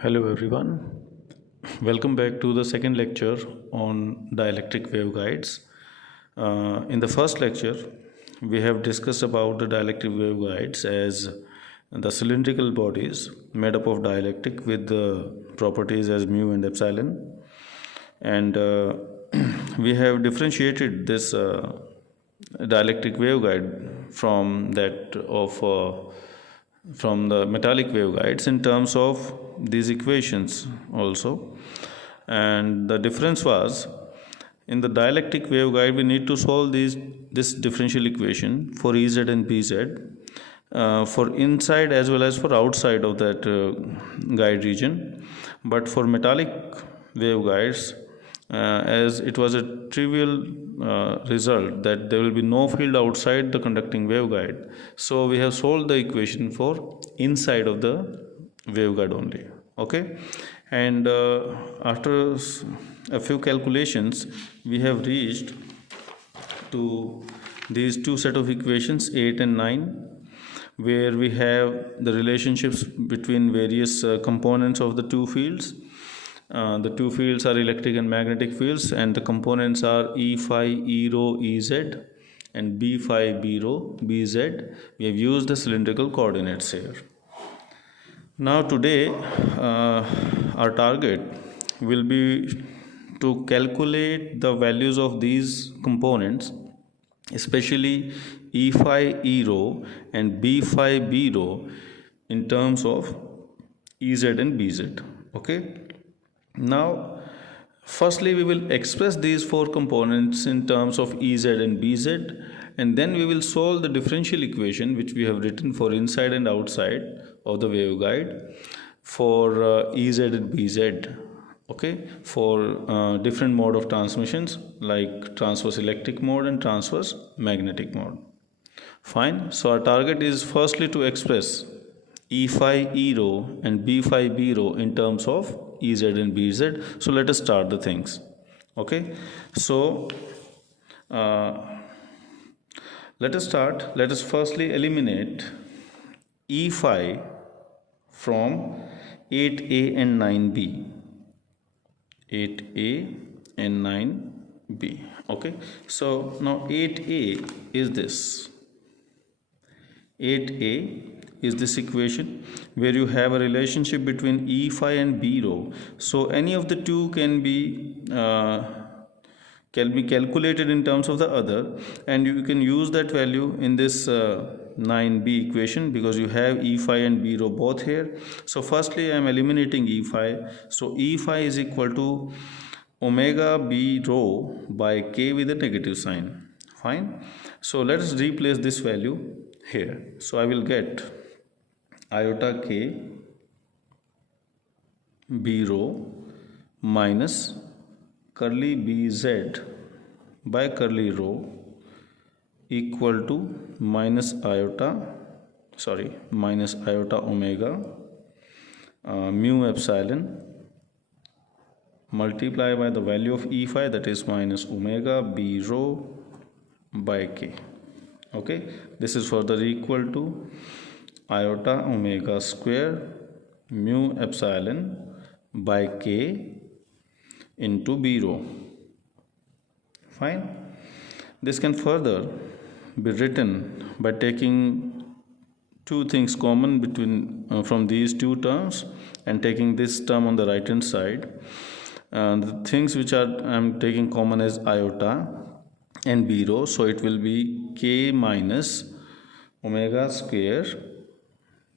Hello everyone. Welcome back to the second lecture on dielectric waveguides. In the first lecture, we have discussed about the dielectric waveguides as the cylindrical bodies made up of dielectric with the properties as mu and epsilon. And we have differentiated this dielectric waveguide from the metallic waveguides in terms of these equations also. And the difference was, in the dielectric waveguide we need to solve this differential equation for Ez and Bz for inside as well as for outside of that guide region. But for metallic waveguides, as it was a trivial result that there will be no field outside the conducting waveguide, so we have solved the equation for inside of the waveguide only. Okay, and after a few calculations we have reached to these two set of equations 8 and 9, where we have the relationships between various components of the two fields. The two fields are electric and magnetic fields, and the components are E phi E rho Ez and B phi B rho Bz. We have used the cylindrical coordinates here. Now today our target will be to calculate the values of these components, especially E phi E rho and B phi B rho, in terms of Ez and Bz. Okay. Now, firstly we will express these four components in terms of Ez and Bz, and then we will solve the differential equation which we have written for inside and outside of the waveguide for Ez and Bz. Okay, for different mode of transmissions like transverse electric mode and transverse magnetic mode. Fine. So our target is firstly to express E phi E rho and B phi B rho in terms of Ez and Bz. So let us start the things. Okay, so let us start. Let us firstly eliminate E phi from 8a and 9b. 8a and 9b. Okay, so now 8a is this. 8a is this equation where you have a relationship between E phi and B rho. So any of the two can be calculated in terms of the other, and you can use that value in this 9b equation because you have E phi and B rho both here. So firstly I am eliminating E phi. So E phi is equal to omega B rho by k with a negative sign. Fine. So let us replace this value here. So I will get iota k B rho minus curly Bz by curly rho equal to minus iota omega mu epsilon multiply by the value of E phi, that is minus omega B rho by k. Okay, this is further equal to iota omega square mu epsilon by k into B rho. Fine. This can further be written by taking two things common between from these two terms and taking this term on the right hand side. The things which I am taking common as iota and B rho, so it will be k minus omega square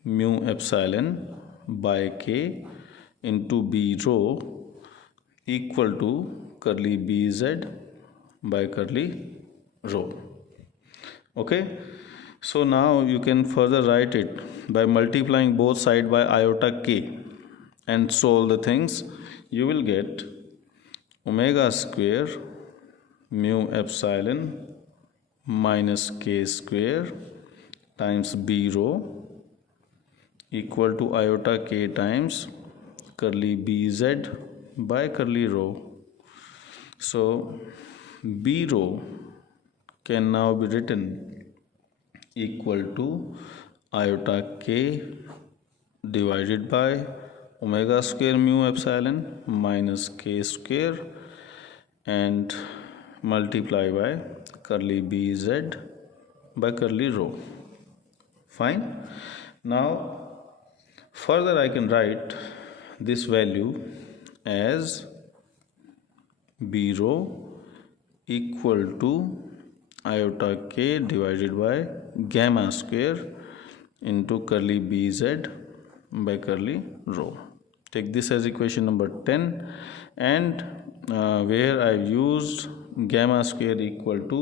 mu epsilon by k into B rho equal to curly Bz by curly rho. Okay, so now you can further write it by multiplying both sides by iota k and solve the things. You will get omega square mu epsilon minus k square times B rho equal to iota k times curly Bz by curly rho. So B rho can now be written equal to iota k divided by omega square mu epsilon minus k square and multiply by curly bz by curly rho. Fine. Now further I can write this value as b rho equal to iota k divided by gamma square into curly bz by curly rho. Take this as equation number 10, and where I used gamma square equal to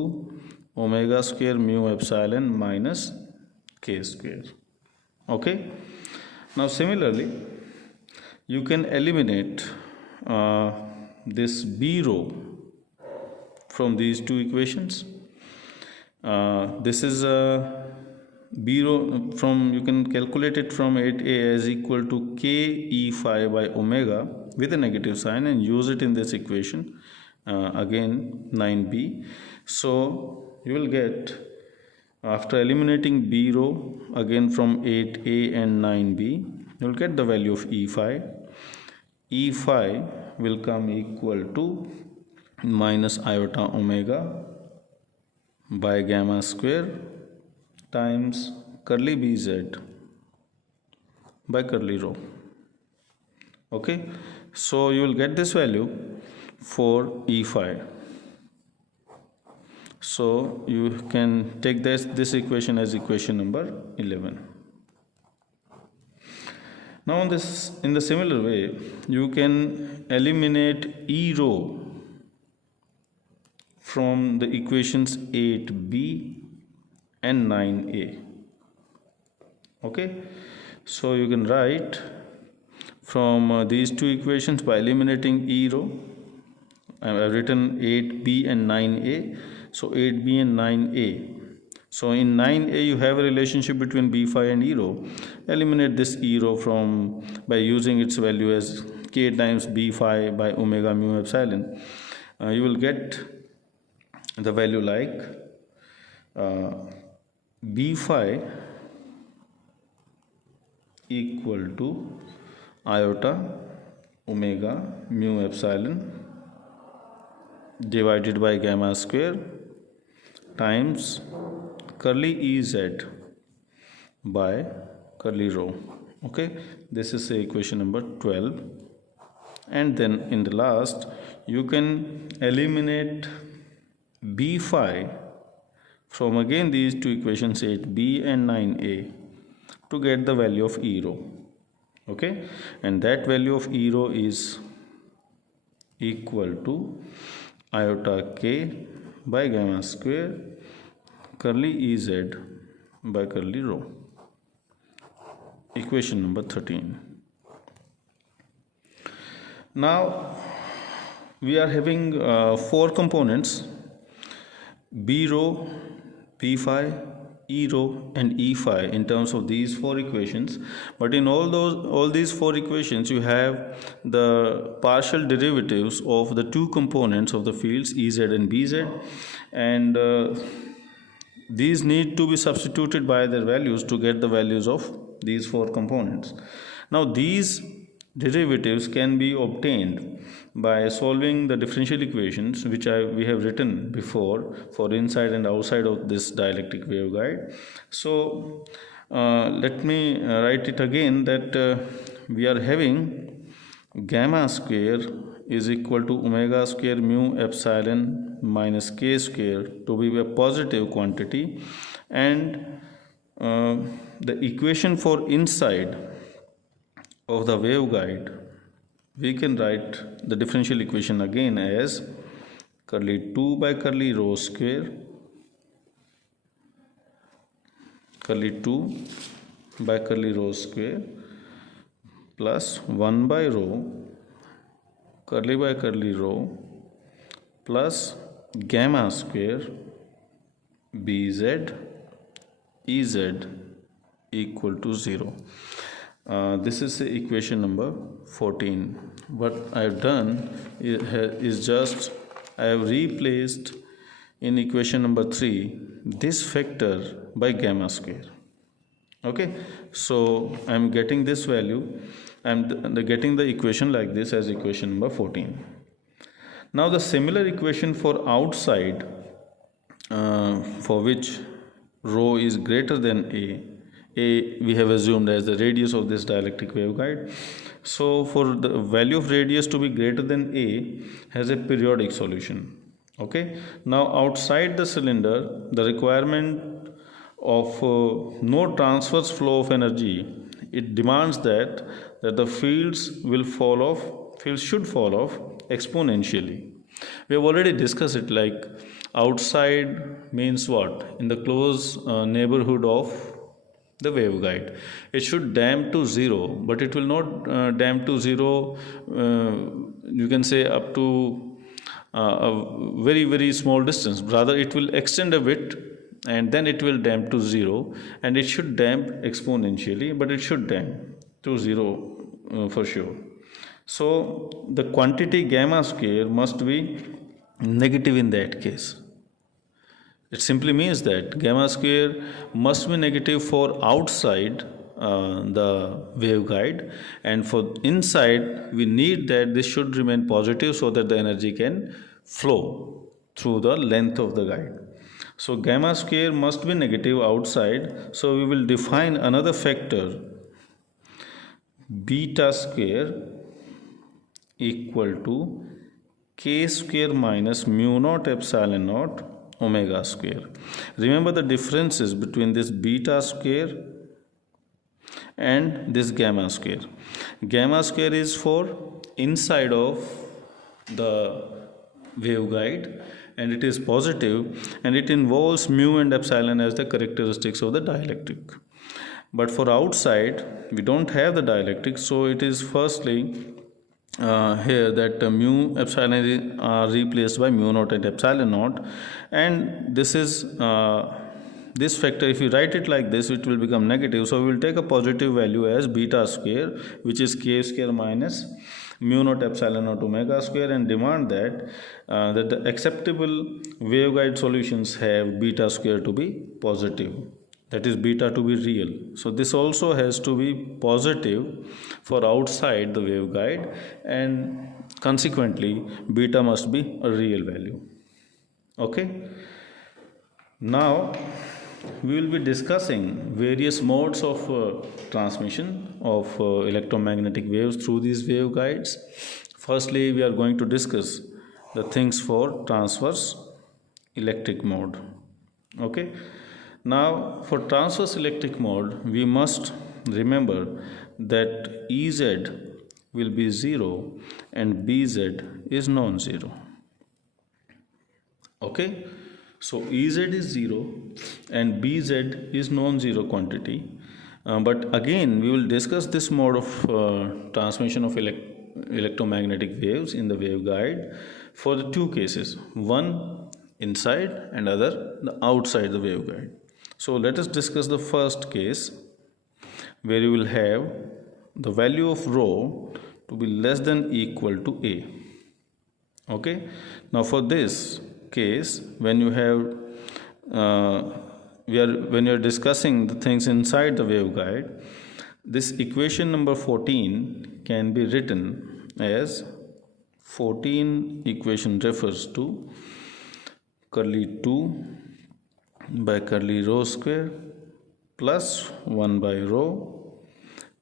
omega square mu epsilon minus k square. Okay. Now similarly you can eliminate this b rho from these two equations. This is b rho from, you can calculate it from 8a as equal to k e phi by omega with a negative sign and use it in this equation, again 9b. So you will get, after eliminating b rho again from 8a and 9b, you will get the value of e phi. E phi will come equal to minus iota omega by gamma square times curly bz by curly rho. Okay, so you will get this value for e phi. So you can take this equation as equation number 11. Now in the similar way, you can eliminate e rho from the equations 8b and 9a. Okay, so you can write from these two equations by eliminating e rho. I have written 8b and 9a. So 8b and 9a. So in 9a you have a relationship between b phi and e rho. Eliminate this e rho from by using its value as k times b phi by omega mu epsilon. You will get the value like b phi equal to iota omega mu epsilon divided by gamma square times curly ez by curly rho. Okay, this is equation number 12. And then in the last you can eliminate b phi from again these two equations 8b and 9a to get the value of e rho. Okay, and that value of e rho is equal to iota k by gamma square curly ez by curly rho. Equation number 13. Now we are having 4 components: b rho, p phi, e rho and e phi in terms of these 4 equations. But in all these 4 equations you have the partial derivatives of the 2 components of the fields Ez and Bz, and these need to be substituted by their values to get the values of these 4 components. Now these derivatives can be obtained by solving the differential equations which we have written before for inside and outside of this dielectric waveguide. So let me write it again, that we are having gamma square is equal to omega square mu epsilon minus k square to be a positive quantity, and the equation for inside of the waveguide, we can write the differential equation again as curly 2 by curly rho square, curly 2 by curly rho square plus 1 by rho curly by curly rho plus gamma square bz ez equal to 0. This is the equation number 14. What I have done is just I have replaced in equation number 3 this factor by gamma square. Okay, so I am getting this value. I'm getting the equation like this as equation number 14. Now the similar equation for outside, for which rho is greater than a we have assumed as the radius of this dielectric waveguide. So for the value of radius to be greater than a has a periodic solution. Okay, now outside the cylinder, the requirement of no transverse flow of energy, it demands that the fields should fall off exponentially. We have already discussed it, like outside means what? In the close neighborhood of the waveguide, it should damp to zero, but it will not damp to zero, you can say up to a very very small distance. Rather, it will extend a bit and then it will damp to zero, and it should damp exponentially, but it should damp to zero for sure. So the quantity gamma square must be negative in that case. It simply means that gamma square must be negative for outside the waveguide, and for inside we need that this should remain positive so that the energy can flow through the length of the guide. So gamma square must be negative outside, so we will define another factor, beta square equal to k square minus mu naught epsilon naught omega square. Remember the differences between this beta square and this gamma square. Gamma square is for inside of the waveguide, and it is positive, and it involves mu and epsilon as the characteristics of the dielectric. But for outside, we don't have the dielectric, so it is firstly here that mu epsilon are replaced by mu naught and epsilon naught, and this is this factor, if you write it like this, it will become negative. So we will take a positive value as beta square, which is k square minus mu naught epsilon naught omega square, and demand that that the acceptable waveguide solutions have beta square to be positive, that is beta to be real. So this also has to be positive for outside the waveguide, and consequently beta must be a real value. Okay, now we will be discussing various modes of transmission of electromagnetic waves through these waveguides. Firstly, we are going to discuss the things for transverse electric mode. Okay, now for transverse electric mode, we must remember that Ez will be 0 and Bz is non-zero. Okay, so Ez is 0 and Bz is non-zero quantity. But again, we will discuss this mode of transmission of electromagnetic waves in the waveguide for the two cases, one inside and other the outside the waveguide. So let us discuss the first case, where you will have the value of rho to be less than equal to A. Okay, now for this case, when you have when you are discussing the things inside the waveguide, this equation number 14 can be written as 14 equation refers to curly 2 by curly rho square plus 1 by rho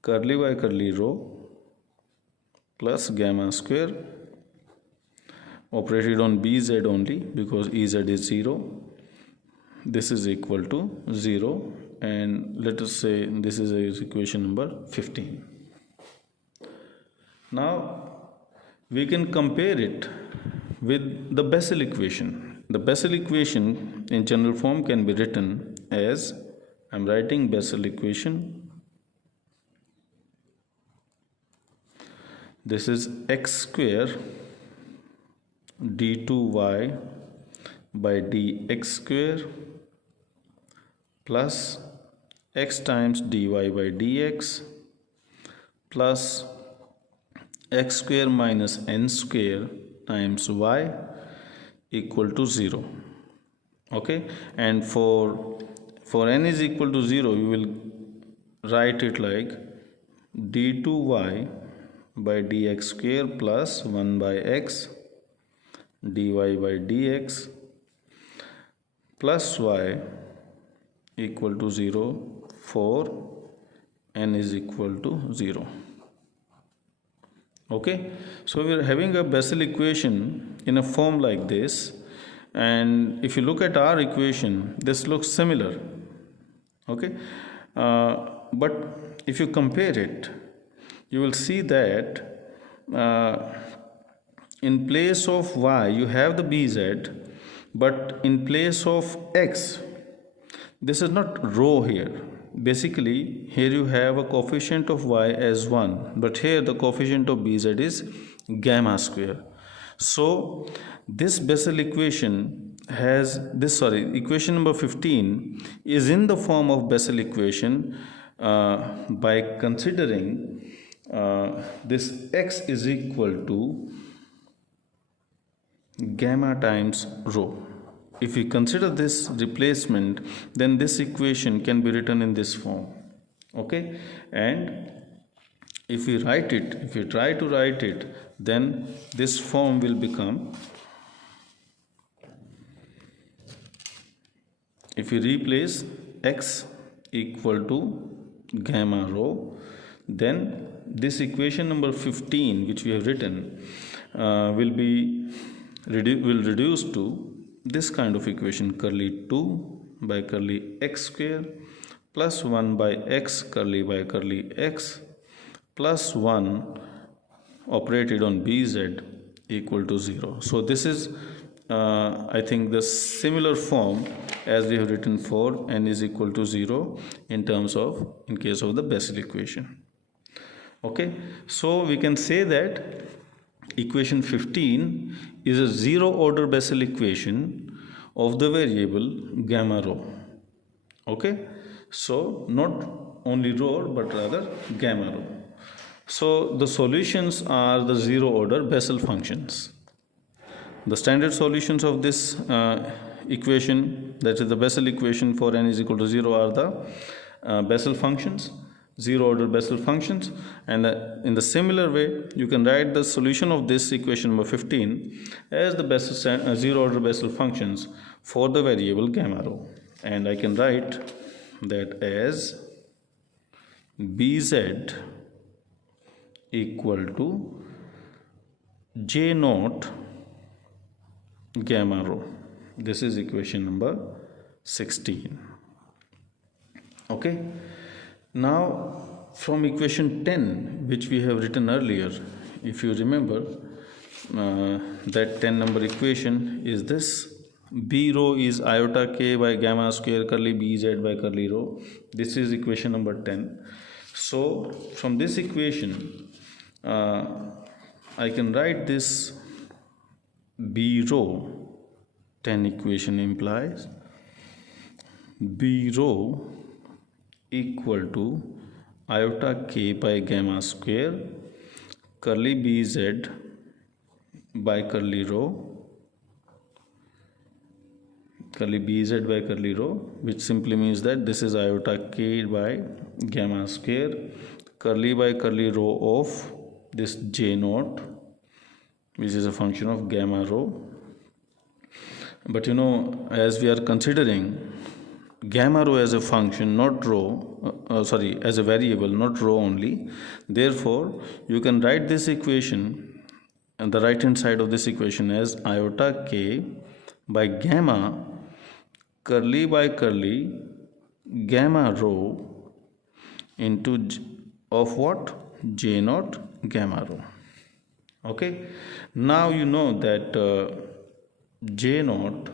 curly by curly rho plus gamma square operated on Bz only because Ez is 0. This is equal to 0, and let us say this is equation number 15. Now we can compare it with the Bessel equation. The Bessel equation in general form can be written as, I am writing Bessel equation. This is x square d2y by dx square plus x times dy by dx plus x square minus n square times y equal to 0. Okay, and for n is equal to 0, you will write it like d2y by dx square plus 1 by x dy by dx plus y equal to 0 for n is equal to 0. Okay, so we are having a Bessel equation in a form like this, and if you look at our equation, this looks similar. Okay, but if you compare it, you will see that in place of y you have the bz, but in place of x, this is not rho here. Basically, here you have a coefficient of y as 1, but here the coefficient of bz is gamma square. So this Bessel equation has this, equation number 15 is in the form of Bessel equation by considering this x is equal to gamma times rho. If we consider this replacement, then this equation can be written in this form. Okay, and if we write it, if we try to write it, then this form will become, if we replace x equal to gamma rho, then this equation number 15 which we have written will reduce to this kind of equation, curly 2 by curly x square plus 1 by x curly by curly x plus 1 operated on bz equal to 0. So this is I think the similar form as we have written for n is equal to 0 in case of the Bessel equation. Okay, so we can say that equation 15 is a zero order Bessel equation of the variable gamma rho. Okay, so not only rho but rather gamma rho. So the solutions are the zero order Bessel functions. The standard solutions of this equation, that is the Bessel equation for n is equal to 0, are the Bessel functions, zero order Bessel functions, and in the similar way you can write the solution of this equation number 15 as the zero order Bessel functions for the variable gamma rho, and I can write that as bz equal to j naught gamma rho. This is equation number 16. Okay, now from equation 10 which we have written earlier, if you remember, that 10 number equation is this: b rho is iota k by gamma square curly bz by curly rho. This is equation number 10. So from this equation I can write this b rho. 10 equation implies b rho equal to iota k by gamma square curly bz by curly rho, curly bz by curly rho, which simply means that this is iota k by gamma square curly by curly rho of this j naught, which is a function of gamma rho. But you know, as we are considering gamma rho as a function, not rho, as a variable, not rho only, therefore you can write this equation on the right hand side of this equation as iota k by gamma curly by curly gamma rho into of what? J naught gamma rho. Okay, now you know that j naught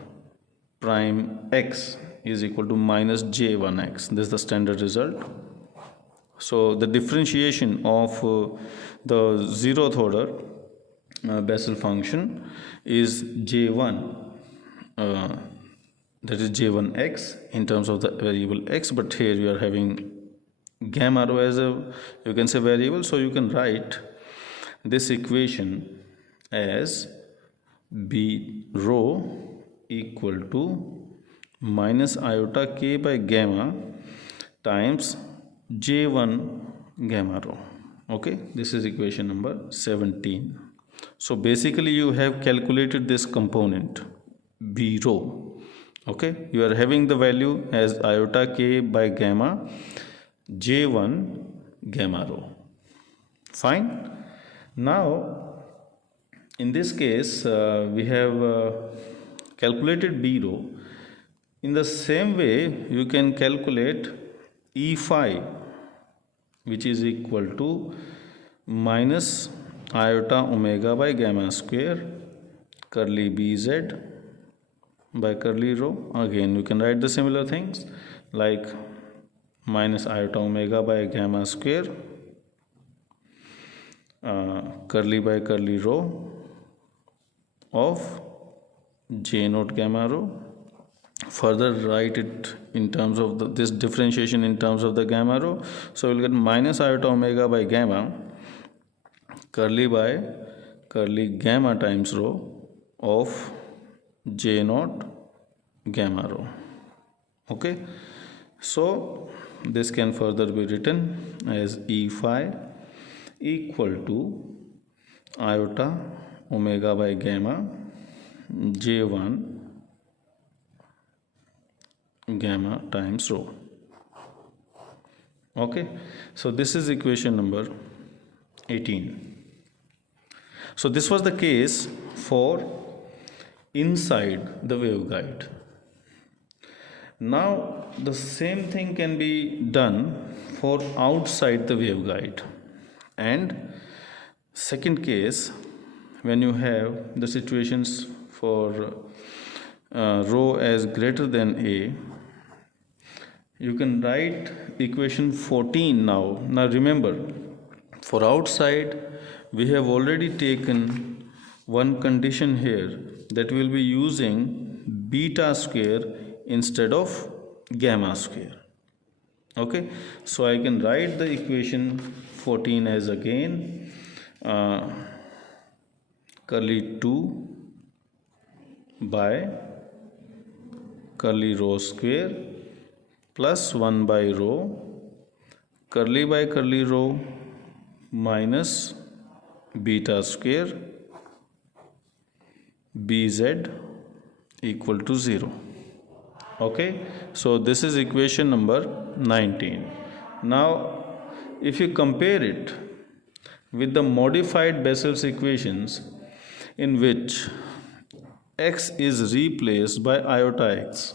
prime x is equal to minus j1x. This is the standard result. So the differentiation of the zeroth order Bessel function is j1, that is j1x in terms of the variable x, but here you are having gamma rho as a, you can say, variable, so you can write this equation as b rho equal to minus iota k by gamma times j1 gamma rho. Okay, this is equation number 17. So basically you have calculated this component b rho. Okay, you are having the value as iota k by gamma j1 gamma rho. Fine. Now in this case we have calculated b rho. In the same way you can calculate E phi, which is equal to minus iota omega by gamma square curly bz by curly rho. Again you can write the similar things like minus iota omega by gamma square curly by curly rho of j naught gamma rho. Further write it in terms of this differentiation in terms of the gamma rho. So we'll get minus iota omega by gamma curly by curly gamma times rho of j naught gamma rho. Okay, so this can further be written as E phi equal to iota omega by gamma j1 gamma times rho. Okay, so this is equation number 18. So this was the case for inside the waveguide. Now the same thing can be done for outside the waveguide. And second case, when you have the situations for rho as greater than a, you can write equation 14 now. Now remember, for outside we have already taken one condition here, that we will be using beta square instead of gamma square. Okay, so I can write the equation 14 as again curly 2 by curly rho square plus 1 by rho curly by curly rho minus beta square bz equal to 0. Okay, so this is equation number 19. Now if you compare it with the modified Bessel's equations, in which x is replaced by iota x,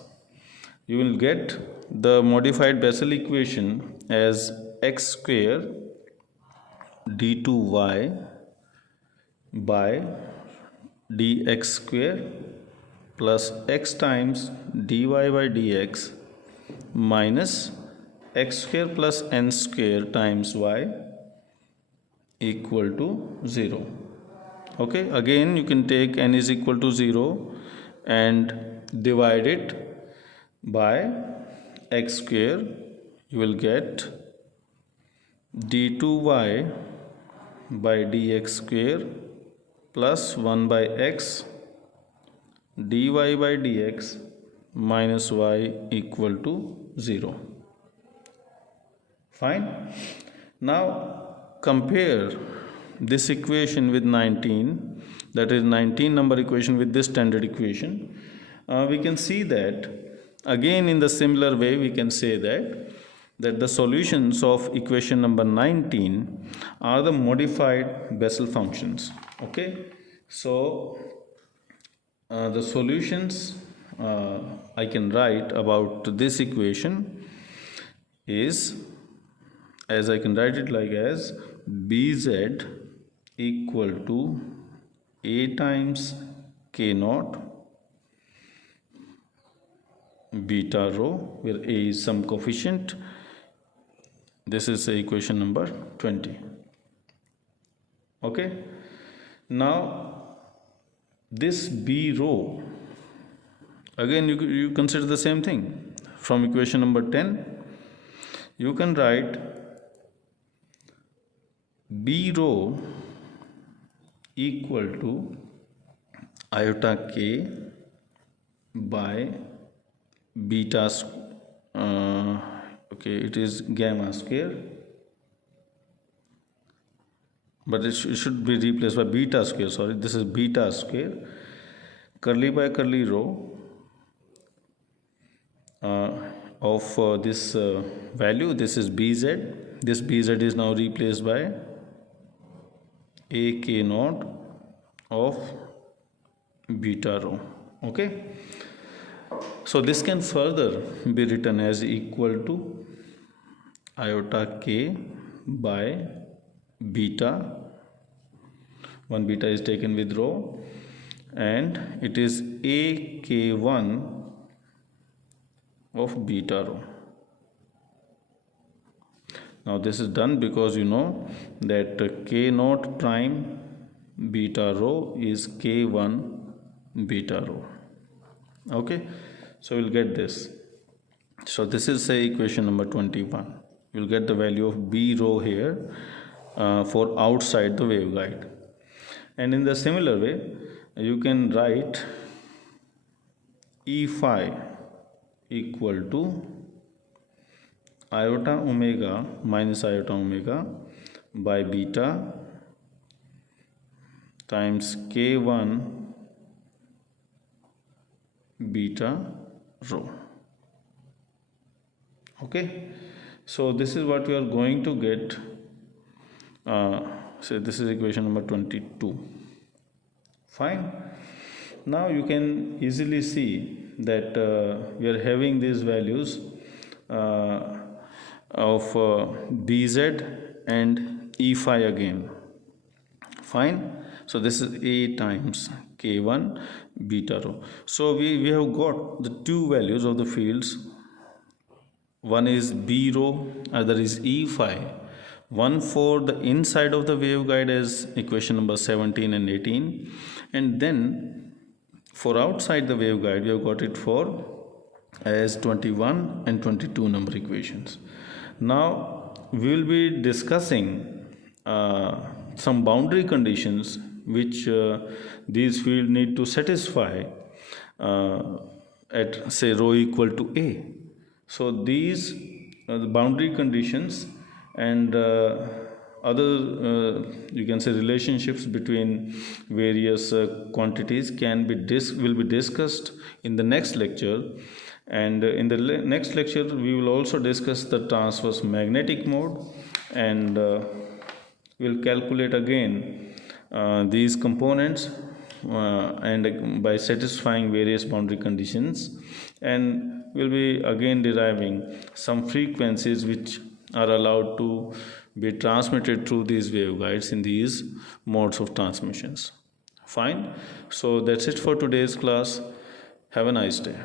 you will get the modified Bessel equation as x square d2y by dx square plus x times dy by dx minus x square plus n square times y equal to 0. Okay, again you can take n is equal to 0 and divide it by x square. You will get d2y by dx square plus 1 by x dy by dx minus y equal to 0. Fine. Now compare this equation with 19, that is 19 number equation with this standard equation. We can see that again in the similar way we can say that the solutions of equation number 19 are the modified Bessel functions. Okay, so the solutions I can write about this equation is, as I can write it like as bz equal to a times k naught beta rho, where a is some coefficient. This is equation number 20. Okay, now this b rho, again you consider the same thing. From equation number 10 you can write b rho equal to iota k by beta okay, it is gamma square but it should be replaced by beta square. Sorry, this is beta square, curly by curly row of this value. This is bz. This bz is now replaced by a k naught of beta rho. Okay, so this can further be written as equal to iota k by beta. One beta is taken with rho, and it is ak1 of beta rho. Now this is done because you know that k naught prime beta rho is k1 beta rho. Okay, so we'll get this. So this is say equation number 21. You'll get the value of b rho here for outside the waveguide. And in the similar way, you can write E phi equal to iota omega minus iota omega by beta times k1 beta rho. Okay, so this is what we are going to get. So this is equation number 22. Fine. Now you can easily see that we are having these values of bz and E phi again. Fine. So this is a times k1 beta rho. So we have got the two values of the fields. One is b rho, other is E phi. One for the inside of the waveguide as equation number 17 and 18, and then for outside the waveguide we have got it for as 21 and 22 number equations. Now we will be discussing some boundary conditions which these fields need to satisfy at say rho equal to a. So these the boundary conditions and other you can say relationships between various quantities will be discussed in the next lecture. And in the next lecture we will also discuss the transverse magnetic mode, and we'll calculate again these components and by satisfying various boundary conditions, and we'll be again deriving some frequencies which are allowed to be transmitted through these waveguides in these modes of transmissions. Fine. So that's it for today's class. Have a nice day.